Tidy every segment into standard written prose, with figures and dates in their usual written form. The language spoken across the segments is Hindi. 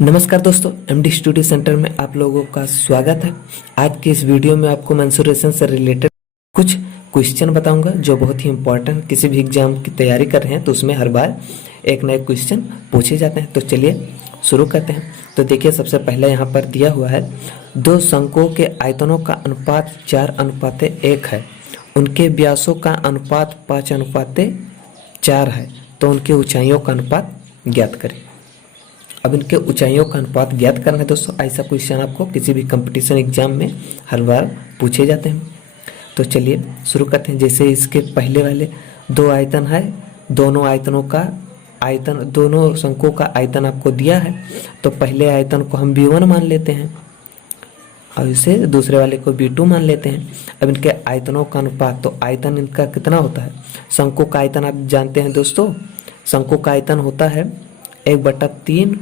नमस्कार दोस्तों, एमडी स्टूडियो सेंटर में आप लोगों का स्वागत है। आज की इस वीडियो में आपको मेंसुरेशन से रिलेटेड कुछ क्वेश्चन बताऊंगा जो बहुत ही इंपॉर्टेंट, किसी भी एग्जाम की तैयारी कर रहे हैं तो उसमें हर बार एक नए क्वेश्चन पूछे जाते हैं। तो चलिए शुरू करते हैं। तो देखिए, सबसे पहले यहाँ पर दिया हुआ है दो शंकुओं के आयतनों का अनुपात 4:1 है, उनके व्यासों का अनुपात 5:4 है, तो उनकी ऊंचाइयों का अनुपात ज्ञात करें। अब इनके ऊंचाइयों का अनुपात ज्ञात करना है दोस्तों। ऐसा क्वेश्चन आपको किसी भी कंपटीशन एग्जाम में हर बार पूछे जाते हैं। तो चलिए शुरू करते हैं। जैसे इसके पहले वाले दो आयतन है, दोनों आयतनों का आयतन, दोनों शंकुओं का आयतन आपको दिया है। तो पहले आयतन को हम B1 मान लेते हैं और इसे दूसरे वाले को B2 मान लेते हैं। अब इनके आयतनों का अनुपात, तो आयतन इनका कितना होता है? शंकु का आयतन आप जानते हैं दोस्तों, शंकु का आयतन होता है 1/3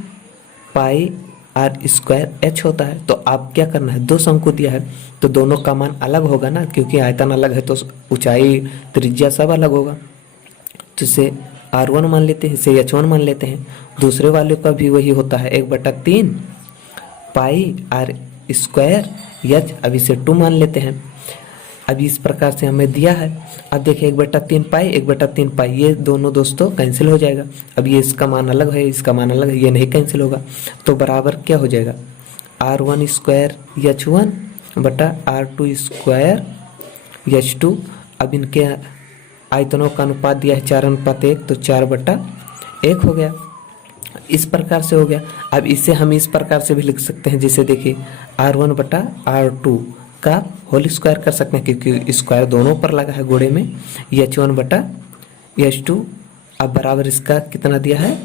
पाई आर स्क्वायर एच होता है। तो आप क्या करना है, दो शंकु दिया है तो दोनों का मान अलग होगा ना, क्योंकि आयतन अलग है तो ऊंचाई त्रिज्या सब अलग होगा। तो इसे R1 मान लेते हैं, इसे H1 मान लेते हैं। दूसरे वाले का भी वही होता है 1/3 पाई आर स्क्वायर एच, अब इसे 2 मान लेते हैं। अब इस प्रकार से हमें दिया है। अब देखिए 1/3 पाई ये दोनों दोस्तों कैंसिल हो जाएगा। अब ये इसका मान अलग है, इसका मान अलग है, ये नहीं कैंसिल होगा। तो बराबर क्या हो जाएगा, R1 स्क्वायर H1 बटा R2 स्क्वायर H2। अब इनके आयतनों का अनुपात दिया है 4:1, तो 4/1 हो गया। इस प्रकार से हो गया। अब इसे हम इस प्रकार से भी लिख सकते हैं, जैसे देखिए R1 बटा R2 का होल स्क्वायर कर सकते हैं, क्योंकि स्क्वायर दोनों पर लगा है गोड़े में। H1 बटा H2, अब बराबर इसका कितना दिया है,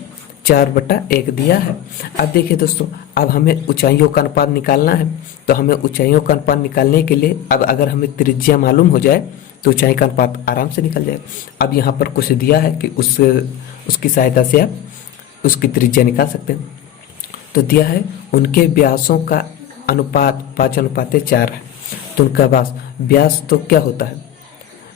4/1 दिया है। अब देखिए दोस्तों, अब हमें ऊंचाइयों का अनुपात निकालना है। तो हमें ऊंचाइयों का अनुपात निकालने के लिए, अब अगर हमें त्रिज्या मालूम हो जाए तो ऊंचाई का अनुपात आराम से निकल जाएगा। अब यहाँ पर कुछ दिया है कि उसकी सहायता से आप उसकी त्रिज्या निकाल सकते हैं। तो दिया है उनके व्यासों का अनुपात 5:4 है। तो उनका व्यास तो क्या होता है,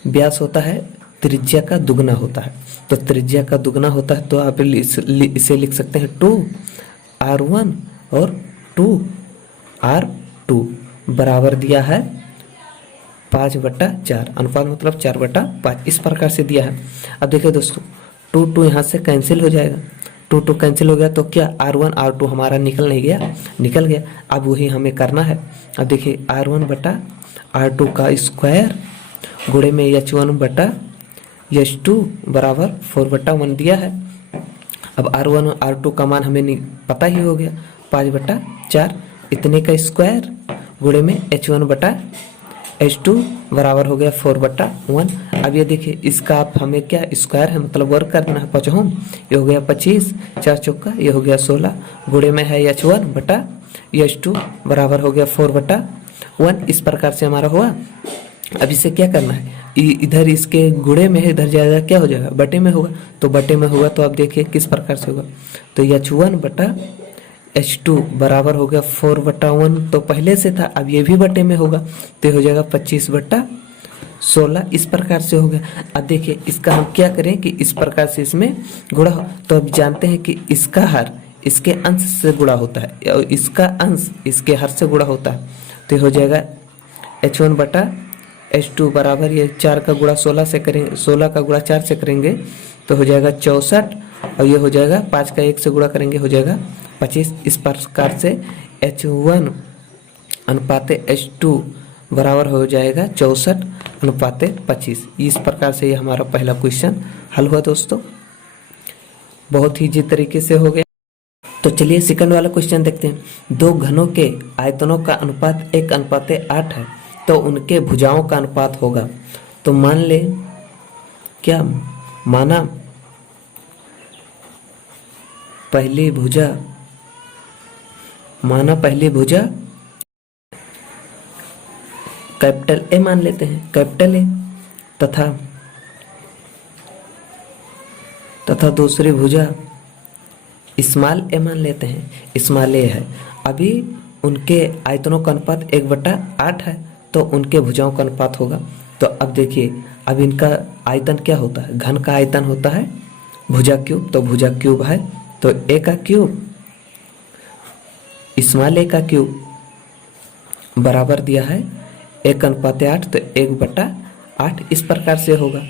व्यास होता है त्रिज्या का दुगना होता है। तो त्रिज्या का दुगना होता है तो आप इसे लिख सकते हैं 2R1 और 2R2 बराबर दिया है 5/4। अनुपात मतलब 4/5 इस प्रकार से दिया है। अब देखिए दोस्तों, 2 यहाँ से कैंसिल हो जाएगा, 2 कैंसिल हो गया तो क्या R1 R2 हमारा निकल नहीं गया, निकल गया। अब वही हमें करना है। अब देखिए R1 बटा R2 का स्क्वायर गुणे में H1 बटा H2 बराबर 4/1 दिया है। अब R1 और R2 का मान हमें पता ही हो गया, 5/4 इतने का स्क्वायर गुणे में H1 बटा H2 बराबर हो गया 4/1। अब ये देखिए इसका आप हमें क्या स्क्वायर है मतलब वर्क करना है, 5 ये हो गया 25, 4 चौका ये हो गया 16 गुणे में है H1 बटा H2 बराबर हो गया 4/1। इस प्रकार से हमारा हुआ। अब इसे क्या करना है, इधर इसके गुणे में है, इधर जाएगा क्या हो जाएगा, बटे में होगा। तो बटे में होगा तो आप देखिए किस प्रकार से होगा। तो H1 बटा H2 बराबर हो गया 4/1, तो पहले से था, अब ये भी बटे में होगा तो हो जाएगा 25/16 इस प्रकार से हो गया। अब देखिए इसका हम क्या करें कि इस प्रकार से इसमें गुणा हो। तो अब जानते हैं कि इसका हर इसके अंश से गुणा होता है और इसका अंश इसके हर से गुणा होता है। तो हो जाएगा H1 बटा H2 बराबर ये 4 का गुणा 16 से करेंगे, 16 का गुणा 4 से करेंगे तो हो जाएगा 64 और ये हो जाएगा 5 का 1 से गुणा करेंगे हो जाएगा 25। इस प्रकार से H1 अनुपात H2 बराबर हो जाएगा 64:25। इस प्रकार से ये हमारा पहला क्वेश्चन हल हुआ दोस्तों, बहुत ही इजी तरीके से हो गया। तो चलिए सेकंड वाला क्वेश्चन देखते हैं। दो घनों के आयतनों का अनुपात 1:8 है, तो उनके भुजाओं का अनुपात होगा। तो मान ले क्या माना पहली भुजा कैपिटल ए मान लेते हैं, कैपिटल ए तथा दूसरी भुजा स्मॉल ए मान लेते हैं, स्मॉल ए है। अभी उनके आयतनों का अनुपात 1/8 है, तो उनके भुजाओं का अनुपात होगा। तो अब देखिए, अब इनका आयतन क्या होता है, घन का आयतन होता है भुजा क्यूब, तो भुजा क्यूब है तो ए का क्यूब स्मॉल ए का क्यूब बराबर दिया है 1:8, तो 1/8 इस प्रकार से होगा।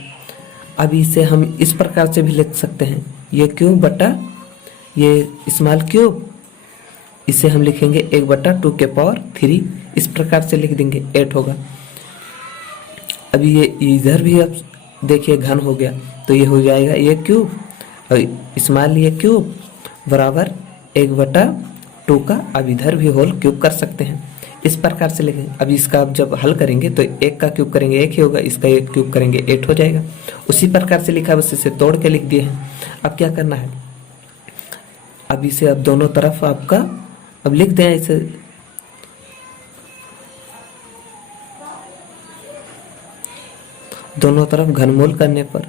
अब इसे हम इस प्रकार से भी लिख सकते हैं, ये क्यूब बटा ये स्मॉल क्यूब, इसे हम लिखेंगे 1/2⁴, इस प्रकार से लिख देंगे, 8 होगा। अभी ये इधर भी अब देखिए घन हो गया, तो ये हो जाएगा ये क्यूब और स्मॉल ये क्यूब बराबर 1/2 का, अब इधर भी होल क्यूब कर सकते हैं, इस प्रकार से लिखेंगे। अब इसका अब जब हल करेंगे तो 1 का क्यूब करेंगे 1 ही होगा, इसका 1 क्यूब करेंगे 8 हो जाएगा। उसी प्रकार से लिखा, बस इसे तोड़ के लिख दिए हैं। अब क्या करना है, अब इसे अब दोनों तरफ आपका अब लिख दें इसे, दोनों तरफ घनमूल करने पर,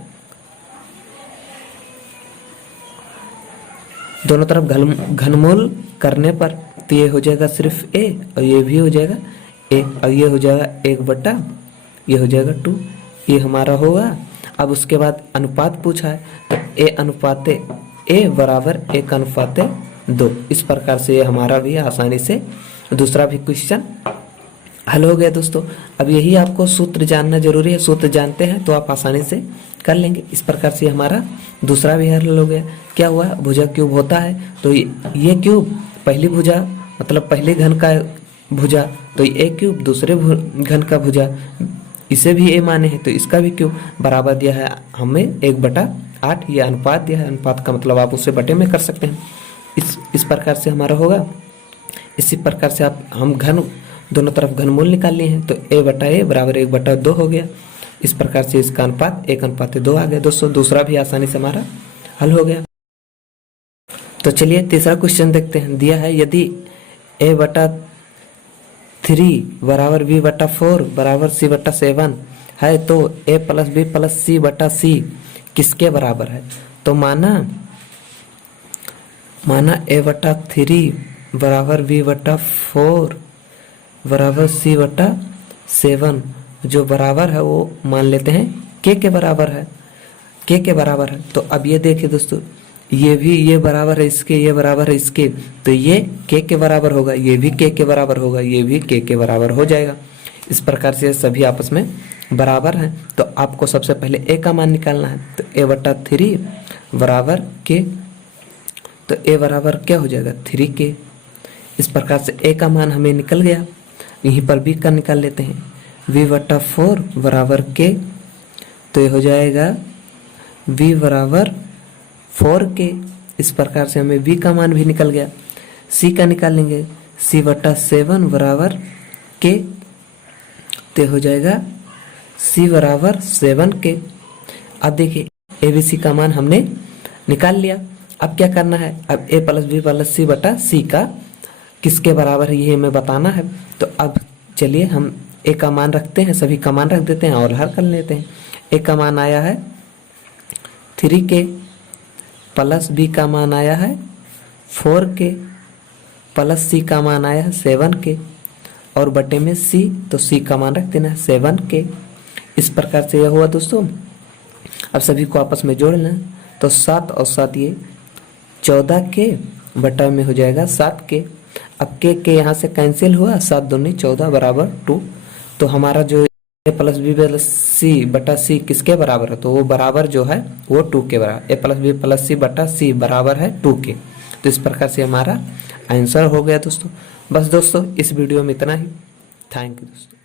दोनों तरफ घनमूल करने पर तो ये हो जाएगा सिर्फ ए और ये भी हो जाएगा ए, और ये हो जाएगा 1/, ये हो जाएगा 2, ये हमारा होगा। अब उसके बाद अनुपात पूछा है, तो ए बराबर 1:2, इस प्रकार से ये हमारा भी आसानी से दूसरा भी क्वेश्चन हल हो गया दोस्तों। अब यही आपको सूत्र जानना जरूरी है, सूत्र जानते हैं तो आप आसानी से कर लेंगे। इस प्रकार से हमारा दूसरा भी हल हो गया। क्या हुआ, भुजा क्यूब होता है तो ये क्यूब पहली भुजा मतलब पहले घन का भुजा, तो ए क्यूब दूसरे घन का भुजा, इसे भी ए माने हैं तो इसका भी क्यूब बराबर दिया है हमें 1/8, ये अनुपात दिया है। अनुपात का मतलब आप उसे बटे में कर सकते हैं, इस प्रकार से हमारा होगा। इसी प्रकार से आप हम घन दोनों तरफ घनमूल निकाल लिए हैं, तो a/a बराबर 1/2 हो गया। इस प्रकार से इसका अनुपात 1:2 आ गया दोस्तों। दूसरा भी आसानी से हमारा हल हो गया। तो चलिए तीसरा क्वेश्चन देखते हैं। दिया है यदि a/3 बराबर b/4 बराबर c/7 है तो a + b + c/c किसके बराबर है। तो माना a/3 बराबर b/4 बराबर c/7 जो बराबर है वो मान लेते हैं k के बराबर है, k के बराबर है। तो अब ये देखिए दोस्तों, ये बराबर है इसके, ये बराबर है इसके, तो ये k के बराबर होगा, ये भी k के बराबर होगा, ये भी k के बराबर हो जाएगा। इस प्रकार से सभी आपस में बराबर हैं। तो आपको सबसे पहले a का मान निकालना है, तो a/3 बराबर k, तो a बराबर क्या हो जाएगा 3k। इस प्रकार से a का मान हमें निकल गया। यहीं पर b का निकाल लेते हैं, v/4 बराबर k, तो ये हो जाएगा v बराबर 4k। इस प्रकार से हमें v का मान भी निकल गया। c का निकालेंगे, c/7 बराबर k, तो हो जाएगा c बराबर 7k। अब देखिए abc का मान हमने निकाल लिया। अब क्या करना है, अब a + b + c/c का किसके बराबर है ये हमें बताना है। तो अब चलिए हम a का मान रखते हैं, सभी का मान रख देते हैं और हल कर लेते हैं। a का मान आया है 3k प्लस b का मान आया है 4k प्लस c का मान आया है 7k और बटे में c, तो c का मान रख देना है 7k। इस प्रकार से यह हुआ दोस्तों। अब सभी को आपस में जोड़ लेना, तो 7 और 7 ये 14k बटा में हो जाएगा 7k। अब k यहाँ से कैंसिल हुआ, 7 दूनी 14 बराबर 2। तो हमारा जो a + b + c/c किसके बराबर है, तो वो बराबर जो है वो 2 के बराबर, a + b + c/c बराबर है 2k। तो इस प्रकार से हमारा आंसर हो गया दोस्तों। बस दोस्तों इस वीडियो में इतना ही। थैंक यू दोस्तों।